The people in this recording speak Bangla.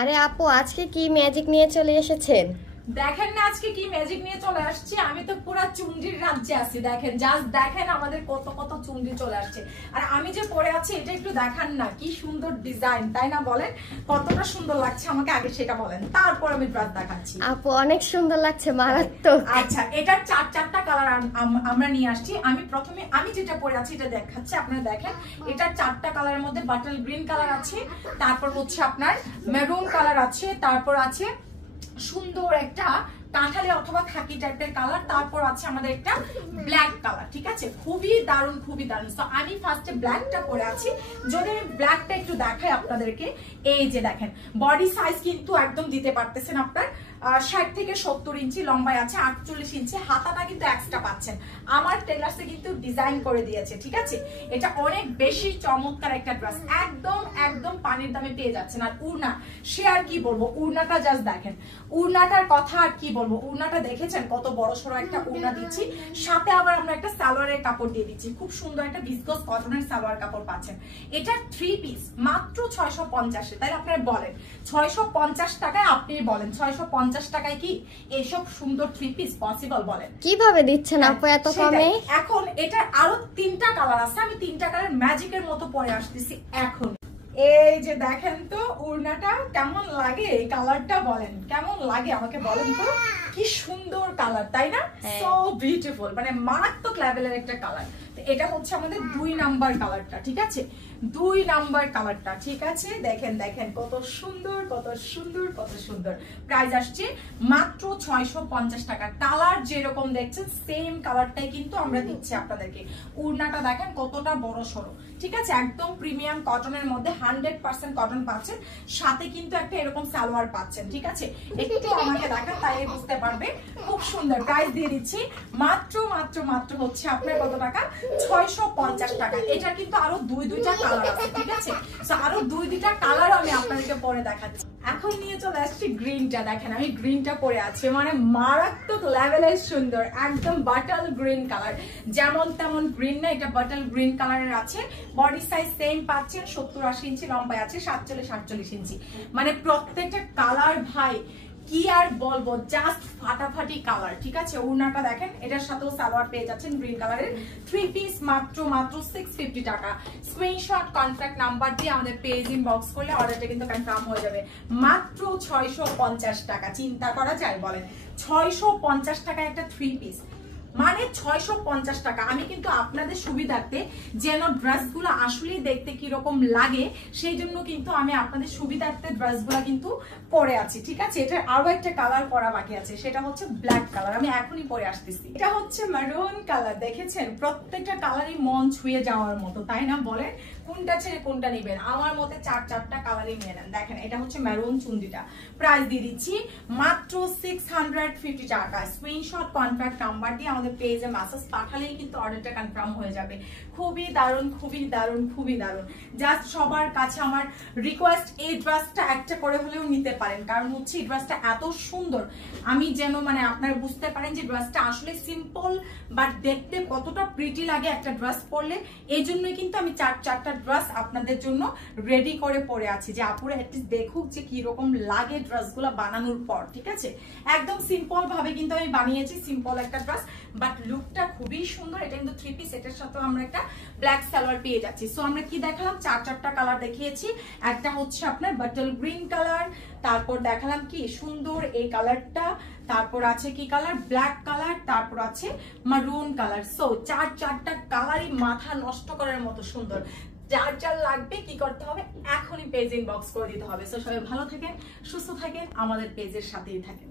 আরে আপু আজকে কি ম্যাজিক নিয়ে চলে এসেছেন? দেখেন না আজকে কি ম্যাজিক নিয়ে চলে আসছে। আমি তো পুরো চুন্ডির রাজ্যে আছি। দেখেন জাস্ট দেখেন আমাদের কত কত চুন্ডি চলে আসছে। আর আমি যে পরে আছি এটা একটু দেখান না, কি সুন্দর ডিজাইন, তাই না? বলেন কতটা সুন্দর লাগছে আমাকে আগে সেটা বলেন, তারপর আমি ড্রেস দেখাচ্ছি। আপু অনেক সুন্দর লাগছে, মারাত্মক। আচ্ছা, এটার চারটা কালার আমরা নিয়ে আসছি। আমি যেটা পরে আছি এটা দেখাচ্ছি, আপনারা দেখেন। এটার চারটা কালারের মধ্যে বাটল গ্রিন কালার আছে, তারপর হচ্ছে আপনার মেরুন কালার আছে, তারপর আছে সুন্দর একটা কাঁঠালি অথবা খাকি টাইপের কালার, তারপর আছে আমাদের একটা ব্ল্যাক কালার। ঠিক আছে, খুবই দারুণ খুবই দারুণ। তো আমি ফার্স্টে ব্ল্যাকটা পরে আছি। যদি আমি ব্ল্যাকটা একটু দেখাই আপনাদেরকে, এই যে দেখেন বডি সাইজ কিন্তু একদম দিতে পারতেছেন আপনার 60 থেকে 70 ইঞ্চি লম্বায় আছে, 48 ইঞ্চি। হাতাটা কিন্তু এক্সট্রা পাচ্ছেন, আমার টেলার্সে কিন্তু ডিজাইন করে দিয়েছে। ঠিক আছে, এটা অনেক বেশি চমৎকার একটা ড্রেস, একদম একদম পানির দামে পেয়ে যাচ্ছেন। আর উড়না, সে আর কি বলবো, উড়নাটা জাস্ট দেখেন। উড়নাটার কথা আর কি বলবো, উড়নাটা দেখেছেন কত বড় সড়ো একটা উড়না দিচ্ছি, সাথে আবার আমরা একটা সালোয়ারের কাপড় দিয়ে দিচ্ছি। খুব সুন্দর একটা ভিসকস কটনের সালোয়ার কাপড় পাচ্ছেন। এটা 3 পিস মাত্র 650। তাই আপনারা বলেন 650 টাকায়, আপনি বলেন 650 টাকায় কি এইসব সুন্দর 3 পিস পসিবল? বলেন কিভাবে দিচ্ছেন আপু এত কমে? এখন এটা আরো 3টা কালার আছে, আমি 3টা কালার ম্যাজিকের মতো পরে আসতেছি এখন। এই যে দেখেন তো উড়নাটা কেমন লাগে, এই কালারটা বলেন কেমন লাগে আমাকে বলেন তো। কি সুন্দর কালার, তাই না? সো বিউটিফুল, মানে মারাত্মক লেভেলের একটা কালার। এটা হচ্ছে আমাদের 2 নাম্বার কালারটা। ঠিক আছে, 2 নাম্বার কালারটা। ঠিক আছে, দেখেন দেখেন কত সুন্দর কত সুন্দর কত সুন্দর। প্রাইস আসছে মাত্র 650 টাকা। কালার যেরকম দেখছেন সেম কালারটাই কিন্তু আমরা দিচ্ছি আপনাদেরকে। উড়নাটা দেখেন কতটা বড় সড়ো। ঠিক আছে, একদম প্রিমিয়াম কটনের মধ্যে 100% কটন পাচ্ছেন, সাথে কিন্তু একটা এরকম সালোয়ার পাচ্ছেন। ঠিক আছে, একটু আমাকে দেখান তাই বুঝতে পারবে। খুব সুন্দর। প্রাইস দিয়ে দিচ্ছি মাত্র মাত্র মাত্র হচ্ছে আপনার কত টাকা? 650 টাকা। এটা কিন্তু আরো দুইটা কালার আছে। ঠিক আছে, সো আরো দুইটা কালার আমি আপনাদেরকে পরে দেখাচ্ছি। এখন নিয়ে চলে আসছি গ্রিনটা। দেখেন আমি গ্রিনটা পরে আছি, মানে মারাত্মক লেভেলের সুন্দর, একদম বাটল গ্রিন কালার। যেমন তেমন গ্রিন না, এটা বাটল গ্রিন কালারের আছে। বডি সাইজ সেম পাচ্ছেন, 70-80 ইঞ্চি লম্বায় আছে, 47-48 ইঞ্চি। মানে প্রত্যেকটা কালার ভাই কি আর বলবো, জাস্ট ফাটাফাটি কালার। ঠিক আছে, ওড়নাটা দেখেন, এটার সাথেও সালোয়ার পেয়ে যাচ্ছেন গ্রিন কালারের। 3 পিস মাত্র মাত্র 650 টাকা। স্ক্রিনশট কন্ট্যাক্ট নাম্বার দিয়ে আমাদের পেজ ইনবক্স করলে অর্ডারটা কিন্তু কনফার্ম হয়ে যাবে। মাত্র 650 টাকা। চিন্তা করা যায়? বলেন 650 টাকা একটা 3 পিস, মানে 650 টাকা। আমি কিন্তু আপনাদের সুবিধার্থে যেন ড্রেসগুলো আসলে দেখতে কিরকম লাগে সেই জন্য কিন্তু আমি আপনাদের সুবিধার্থে ড্রেসগুলো কিন্তু পরে আছি। ঠিক আছে, এটা আরো একটা কালার পরা বাকি আছে, সেটা হচ্ছে ব্ল্যাক কালার। আমি এখনই পরে আসতেছি। এটা হচ্ছে মেরুন কালার। দেখেছেন প্রত্যেকটা কালারই মন ছুঁয়ে যাওয়ার মতো, তাই না? বলেন কোনটা ছেড়ে কোনটা নেবেন? আমার মতে চারটা কালারই নিয়ে নেন। দেখেন এটা হচ্ছে মেরুন চুন্ডিটা। প্রাইস দিয়ে দিচ্ছি মাত্র 650 টাকা। স্ক্রিনশট কন্ট্যাক্ট নাম্বার দিয়ে আমাদের পেজে মেসেজ পাঠালেই কিন্তু অর্ডারটা কনফার্ম হয়ে যাবে। খুবই দারুণ খুবই দারুণ খুবই দারুণ। জাস্ট সবার কাছে আমার রিকোয়েস্ট, এই ড্রেসটা একটা করে হলেও নিতে পারেন, কারণ হচ্ছে এই ড্রেসটা এত সুন্দর। আমি যেন মানে আপনারা বুঝতে পারেন যে ড্রেসটা আসলে সিম্পল বাট দেখতে কতটা প্রিটি লাগে একটা ড্রেস পরলে। এই জন্যই কিন্তু আমি চারটা ড্রেস আপনাদের জন্য রেডি করে পরে আছি, যে আপুরা এটলিস্ট দেখুক যে কিরকম লাগে ড্রেসগুলো বানানোর পর। ঠিক আছে, একদম সিম্পল ভাবে কিন্তু আমি বানিয়েছি, সিম্পল একটা ড্রেস, বাট লুকটা খুবই সুন্দর। এটা কিন্তু 3 পিস, এটার সাথে আমরা একটা ব্ল্যাক সালোয়ার পেয়ে যাচ্ছি। সো আমরা কি দেখালাম? চারটা কালার দেখিয়েছি। একটা হচ্ছে আপনার বাটল গ্রিন কালার, তারপর দেখালাম কি সুন্দর এই কালারটা, তারপর আছে কি কালার? ব্ল্যাক কালার, তারপর আছে মারুন কালার। সো চারটা কালারই মাথা নষ্ট করার মতো সুন্দর। যার লাগবে কি করতে হবে? এখনই পেজ ইনবক্স করে দিতে হবে। সো সবাই ভালো থাকেন, সুস্থ থাকেন, আমাদের পেজের সাথেই থাকেন।